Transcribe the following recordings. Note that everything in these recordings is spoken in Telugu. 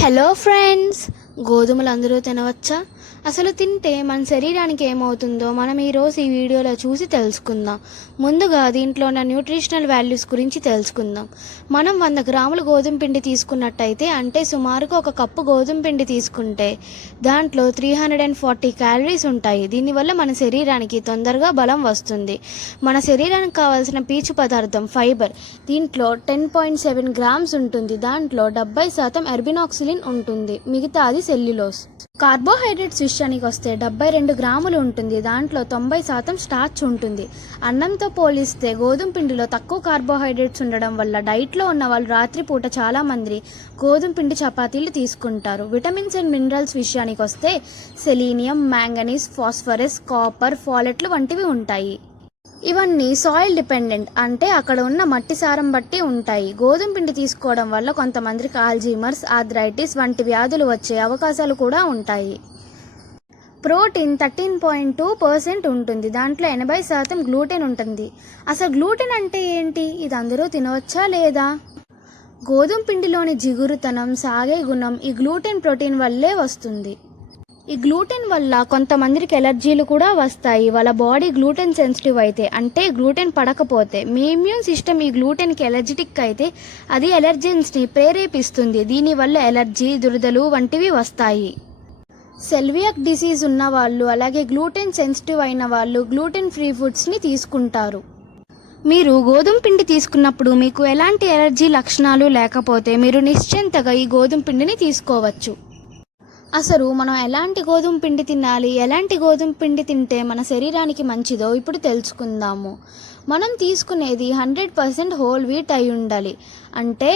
హలో ఫ్రెండ్స్, గోధుమలు అందరూ తినవచ్చా? అసలు తింటే మన శరీరానికి ఏమవుతుందో మనం ఈరోజు ఈ వీడియోలో చూసి తెలుసుకుందాం. ముందుగా దీంట్లో ఉన్న న్యూట్రిషనల్ వాల్యూస్ గురించి తెలుసుకుందాం. మనం 100 గ్రాముల గోధుమ పిండి తీసుకున్నట్టయితే, అంటే సుమారుగా ఒక కప్పు గోధుమ పిండి తీసుకుంటే దాంట్లో 340 క్యాలరీస్ ఉంటాయి. దీనివల్ల మన శరీరానికి తొందరగా బలం వస్తుంది. మన శరీరానికి కావాల్సిన పీచు పదార్థం ఫైబర్ దీంట్లో 10.7 గ్రామ్స్ ఉంటుంది. దాంట్లో 70% ఎర్బినాక్సిలిన్ ఉంటుంది, మిగతాది సెల్యులోస్. కార్బోహైడ్రేట్స్ విషయానికి వస్తే 72 గ్రాములు ఉంటుంది. దాంట్లో 90% స్టార్చ్ ఉంటుంది. అన్నంతో పోలిస్తే గోధుమ పిండిలో తక్కువ కార్బోహైడ్రేట్స్ ఉండడం వల్ల డైట్లో ఉన్న వాళ్ళు రాత్రిపూట చాలామంది గోధుమ పిండి చపాతీలు తీసుకుంటారు. విటమిన్స్ అండ్ మినరల్స్ విషయానికి వస్తే సెలీనియం, మ్యాంగనీస్, ఫాస్ఫరస్, కాపర్, ఫాలెట్లు వంటివి ఉంటాయి. ఇవన్నీ సాయిల్ డిపెండెంట్, అంటే అక్కడ ఉన్న మట్టి సారం బట్టి ఉంటాయి. గోధుమ పిండి తీసుకోవడం వల్ల కొంతమందికి ఆల్జీమర్స్, ఆర్థరైటిస్ వంటి వ్యాధులు వచ్చే అవకాశాలు కూడా ఉంటాయి. ప్రోటీన్ 13.2% ఉంటుంది. దాంట్లో 80% గ్లూటెన్ ఉంటుంది. అసలు గ్లూటెన్ అంటే ఏంటి? ఇది అందరూ తినవచ్చా లేదా? గోధుమ పిండిలోని జిగురుతనం, సాగే గుణం ఈ గ్లూటెన్ ప్రోటీన్ వల్లే వస్తుంది. ఈ గ్లూటెన్ వల్ల కొంతమందికి ఎలర్జీలు కూడా వస్తాయి. వాళ్ళ బాడీ గ్లూటెన్ సెన్సిటివ్ అయితే, అంటే గ్లూటెన్ పడకపోతే. మీ ఇమ్యూన్ సిస్టమ్ ఈ గ్లూటెన్కి ఎలర్జిటిక్ అయితే అది ఎలర్జెన్స్ని ప్రేరేపిస్తుంది. దీనివల్ల ఎలర్జీ, దురదలు వంటివి వస్తాయి. సెల్వియాక్ డిసీజ్ ఉన్న వాళ్ళు, అలాగే గ్లూటెన్ సెన్సిటివ్ అయిన వాళ్ళు గ్లూటెన్ ఫ్రీ ఫుడ్స్ని తీసుకుంటారు. మీరు గోధుమ పిండి తీసుకున్నప్పుడు మీకు ఎలాంటి ఎలర్జీ లక్షణాలు లేకపోతే మీరు నిశ్చింతగా ఈ గోధుమ పిండిని తీసుకోవచ్చు. అసలు మనం ఎలాంటి గోధుమ పిండి తినాలి, ఎలాంటి గోధుమ పిండి తింటే మన శరీరానికి మంచిదో ఇప్పుడు తెలుసుకుందాము. మనం తీసుకునేది 100% హోల్ వీట్ అయి ఉండాలి, అంటే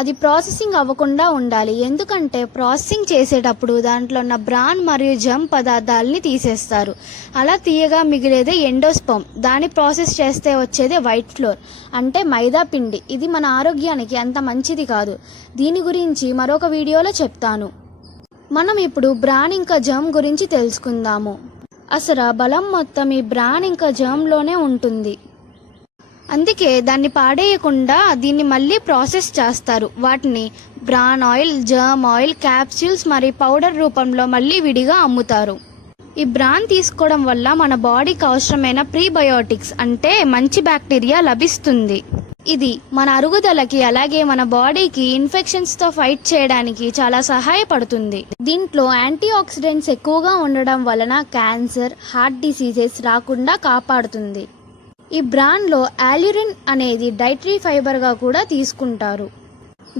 అది ప్రాసెసింగ్ అవ్వకుండా ఉండాలి. ఎందుకంటే ప్రాసెసింగ్ చేసేటప్పుడు దాంట్లో ఉన్న బ్రాన్ మరియు జమ్ పదార్థాలని తీసేస్తారు. అలా తీయగా మిగిలేదే ఎండోస్పర్మ్. దాన్ని ప్రాసెస్ చేస్తే వచ్చేదే వైట్ ఫ్లోర్, అంటే మైదా పిండి. ఇది మన ఆరోగ్యానికి అంత మంచిది కాదు. దీని గురించి మరొక వీడియోలో చెప్తాను. మనం ఇప్పుడు బ్రాన్ ఇంకా జర్మ్ గురించి తెలుసుకుందాము. అసలు బలం మొత్తం ఈ బ్రాన్ ఇంకా జర్మ్లోనే ఉంటుంది. అందుకే దాన్ని పాడేయకుండా దీన్ని మళ్ళీ ప్రాసెస్ చేస్తారు. వాటిని bran oil, germ oil, capsules మరియు పౌడర్ రూపంలో మళ్ళీ విడిగా అమ్ముతారు. ఈ బ్రాన్ తీసుకోవడం వల్ల మన బాడీకి అవసరమైన ప్రీబయోటిక్స్, అంటే మంచి బ్యాక్టీరియా లభిస్తుంది. ఇది మన అరుగుదలకి, అలాగే మన బాడీకి ఇన్ఫెక్షన్స్తో ఫైట్ చేయడానికి చాలా సహాయపడుతుంది. దీంట్లో యాంటీ ఆక్సిడెంట్స్ ఎక్కువగా ఉండడం వలన క్యాన్సర్, హార్ట్ డిసీజెస్ రాకుండా కాపాడుతుంది. ఈ బ్రాన్లో ఆల్యూరిన్ అనేది డైటరీ ఫైబర్గా కూడా తీసుకుంటారు.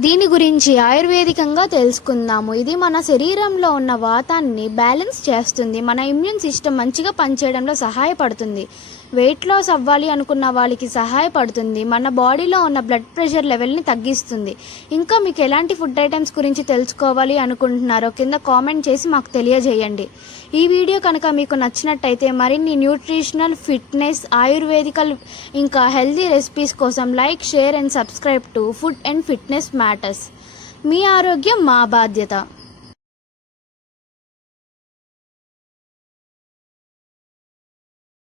దీని గురించి ఆయుర్వేదికంగా తెలుసుకుందాము. ఇది మన శరీరంలో ఉన్న వాతాన్ని బ్యాలెన్స్ చేస్తుంది. మన ఇమ్యూన్ సిస్టమ్ మంచిగా పనిచేయడంలో సహాయపడుతుంది. వెయిట్ లాస్ అవ్వాలి అనుకున్న వాళ్ళకి సహాయపడుతుంది. మన బాడీలో ఉన్న బ్లడ్ ప్రెషర్ లెవెల్ని తగ్గిస్తుంది. ఇంకా మీకు ఎలాంటి ఫుడ్ ఐటమ్స్ గురించి తెలుసుకోవాలి అనుకుంటున్నారో కింద కామెంట్ చేసి మాకు తెలియజేయండి. ఈ వీడియో కనుక మీకు నచ్చినట్టయితే మరిన్ని న్యూట్రిషనల్, ఫిట్నెస్, ఆయుర్వేదికల్ ఇంకా హెల్దీ రెసిపీస్ కోసం like, share and subscribe to food and fitness matters. మీ ఆరోగ్యం మా బాధ్యత.